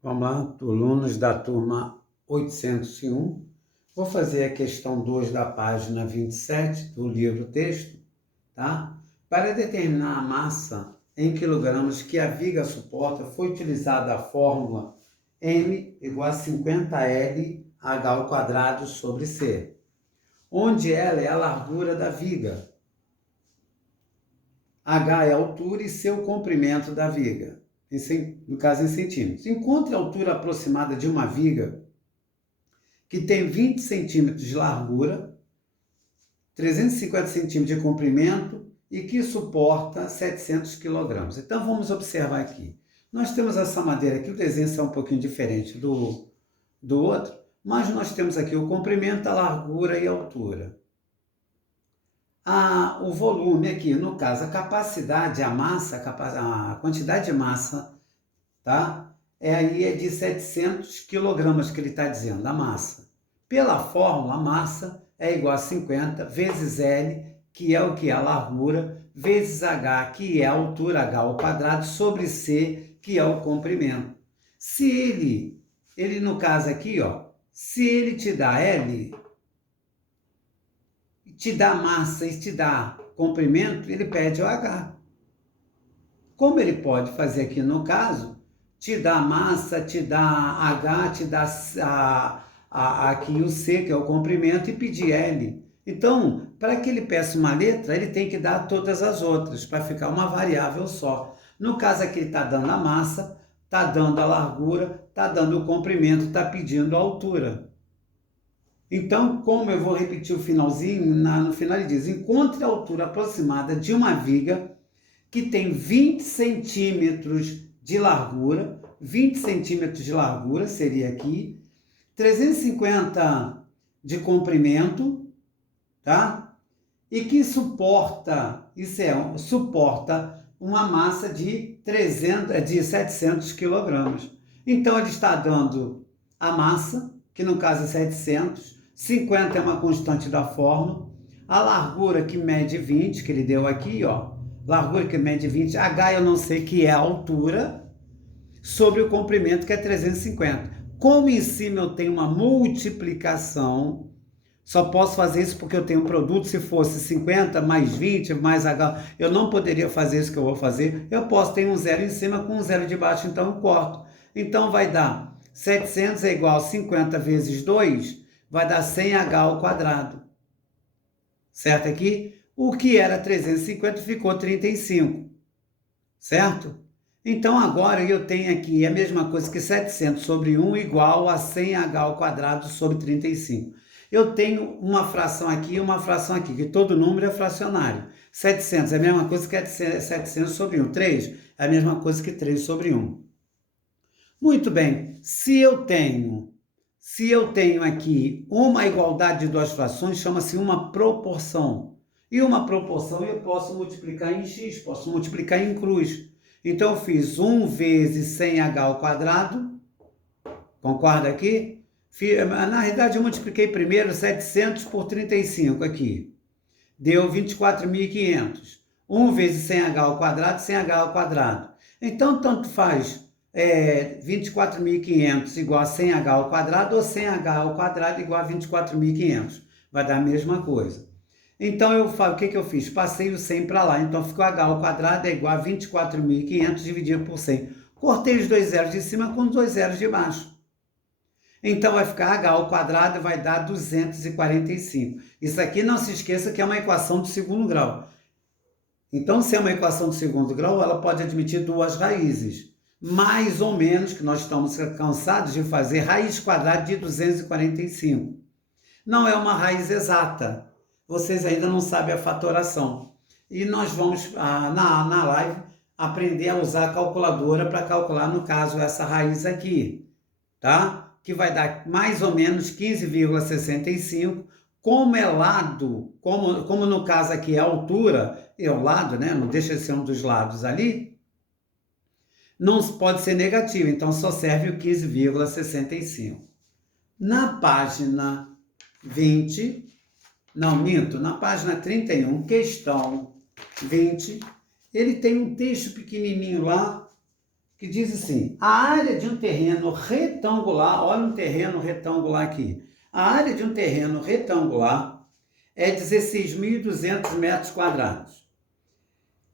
Vamos lá, alunos da turma 801. Vou fazer a questão 2 da página 27 do livro texto, tá? Para determinar a massa em quilogramas que a viga suporta, foi utilizada a fórmula M igual a 50L H ao quadrado sobre C, onde L é a largura da viga, H é a altura e C o comprimento da viga, no caso em centímetros. Encontre a altura aproximada de uma viga que tem 20 centímetros de largura, 350 centímetros de comprimento e que suporta 700 quilogramas. Então vamos observar aqui. Nós temos essa madeira aqui, o desenho é um pouquinho diferente do outro, mas nós temos aqui o comprimento, a largura e a altura. O volume aqui, no caso, a capacidade, a massa, a quantidade de massa, tá? Aí é de 700 quilogramas que ele está dizendo, a massa. Pela fórmula, a massa é igual a 50 vezes L, que é o que? A largura, vezes H, que é a altura, H ao quadrado, sobre C, que é o comprimento. Se ele no caso aqui, ó, se ele te dá L, te dá massa e te dá comprimento, ele pede o H. Como ele pode fazer aqui no caso, te dá massa, te dá H, te dá aqui o C, que é o comprimento, e pedir L. Então, para que ele peça uma letra, ele tem que dar todas as outras, para ficar uma variável só. No caso aqui, ele está dando a massa, está dando a largura, está dando o comprimento, está pedindo a altura. Então, como eu vou repetir o finalzinho, no final ele diz, encontre a altura aproximada de uma viga que tem 20 centímetros de largura, 20 centímetros de largura seria aqui, 350 de comprimento, tá? E que suporta, suporta uma massa de 700 quilogramas. Então, ele está dando a massa, que no caso é 700, 50 é uma constante da fórmula, a largura que mede 20, que ele deu aqui, ó, largura que mede 20, H eu não sei, que é a altura, sobre o comprimento, que é 350. Como em cima eu tenho uma multiplicação, só posso fazer isso porque eu tenho um produto, se fosse 50 mais 20 mais H, eu não poderia fazer isso que eu vou fazer, eu posso ter um zero em cima com um zero de baixo, então eu corto. Então vai dar 700 é igual a 50 vezes 2, vai dar 100H ao quadrado. Certo aqui? O que era 350 ficou 35. Certo? Então agora eu tenho aqui a mesma coisa que 700 sobre 1 igual a 100H ao quadrado sobre 35. Eu tenho uma fração aqui e uma fração aqui, que todo número é fracionário. 700 é a mesma coisa que 700 sobre 1. 3 é a mesma coisa que 3 sobre 1. Muito bem, se eu tenho aqui uma igualdade de duas frações, chama-se uma proporção. E uma proporção eu posso multiplicar em x, posso multiplicar em cruz. Então eu fiz 1 vezes 100H ao quadrado, concorda aqui? Na realidade eu multipliquei primeiro 700 por 35 aqui, deu 24.500. 1 vezes 100H ao quadrado, 100H ao quadrado. Então tanto faz 24.500 igual a 100H ao quadrado ou 100H ao quadrado igual a 24.500. Vai dar a mesma coisa. Então, o que eu fiz? Passei o 100 para lá. Então, ficou H ao quadrado é igual a 24.500 dividido por 100. Cortei os dois zeros de cima com os dois zeros de baixo. Então, vai ficar H ao quadrado e vai dar 245. Isso aqui, não se esqueça que é uma equação de segundo grau. Então, se é uma equação de segundo grau, ela pode admitir duas raízes. Mais ou menos, que nós estamos cansados de fazer, raiz quadrada de 245. Não é uma raiz exata. Vocês ainda não sabem a fatoração. E nós vamos, na live, aprender a usar a calculadora para calcular, no caso, essa raiz aqui, tá? Que vai dar mais ou menos 15,65. Como é lado, como no caso aqui é altura, é o lado, né? Não deixa de ser um dos lados ali, não pode ser negativo, então só serve o 15,65. Na página 20, não, minto, na página 31, questão 20, ele tem um texto pequenininho lá, que diz assim: a área de um terreno retangular, olha um terreno retangular aqui, a área de um terreno retangular é 16.200 metros quadrados.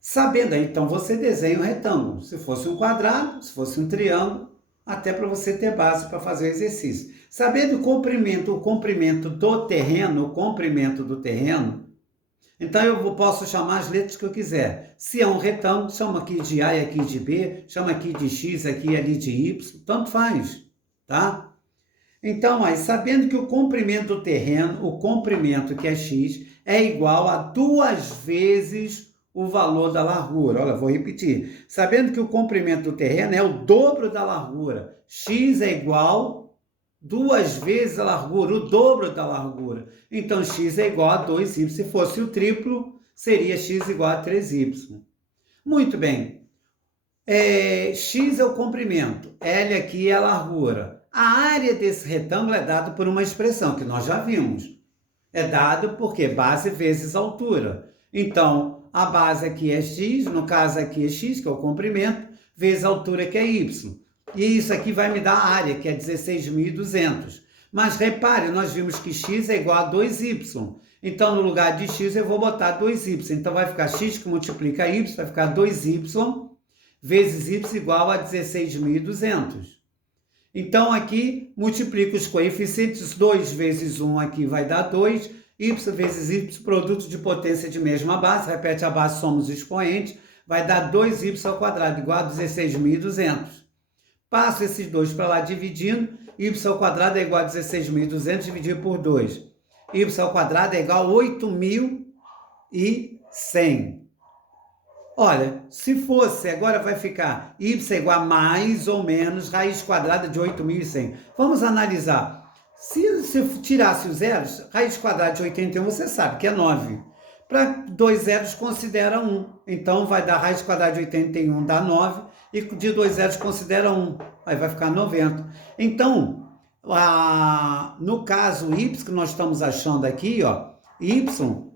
Sabendo aí, então você desenha um retângulo, se fosse um quadrado, se fosse um triângulo, até para você ter base para fazer o exercício. Sabendo o comprimento do terreno, então eu posso chamar as letras que eu quiser. Se é um retângulo, chama aqui de A e aqui de B, chama aqui de X, aqui e ali de Y, tanto faz, tá? Então, aí, sabendo que o comprimento do terreno, o comprimento que é X, é igual a 2 vezes o valor da largura. Olha, vou repetir. Sabendo que o comprimento do terreno é o dobro da largura. X é igual 2 vezes a largura, o dobro da largura. Então, x é igual a 2y. Se fosse o triplo, seria x igual a 3y. Muito bem. X é o comprimento, L aqui é a largura. A área desse retângulo é dada por uma expressão que nós já vimos. É dado porque base vezes altura. Então, a base aqui é x, no caso aqui é x, que é o comprimento, vezes a altura, que é y. E isso aqui vai me dar a área, que é 16.200. Mas repare, nós vimos que x é igual a 2y. Então, no lugar de x, eu vou botar 2y. Então, vai ficar x que multiplica y, vai ficar 2y vezes y igual a 16.200. Então, aqui, multiplico os coeficientes, 2 vezes 1 aqui vai dar 2, y vezes y, produto de potência de mesma base, repete a base, somos expoentes, vai dar 2y ao quadrado, igual a 16.200. Passo esses dois para lá dividindo, y ao quadrado é igual a 16.200 dividido por 2. Y ao quadrado é igual a 8.100. Olha, se fosse, agora vai ficar y é igual a mais ou menos raiz quadrada de 8.100. Vamos analisar. Se tirasse os zeros, raiz quadrada de 81, você sabe que é 9. Para 2 zeros, considera 1. Então, vai dar raiz quadrada de 81, dá 9. E de 2 zeros, considera 1. Aí vai ficar 90. Então, no caso y, que nós estamos achando aqui, ó, y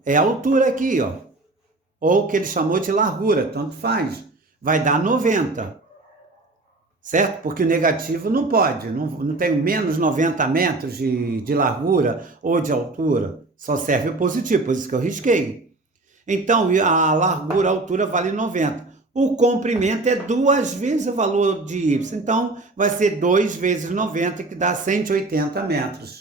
é a altura aqui, ó. Ou o que ele chamou de largura, tanto faz. Vai dar 90. Certo? Porque o negativo não pode. Não tem menos 90 metros de largura ou de altura. Só serve o positivo, por isso que eu risquei. Então, a largura, a altura vale 90. O comprimento é 2 vezes o valor de y. Então, vai ser 2 vezes 90, que dá 180 metros.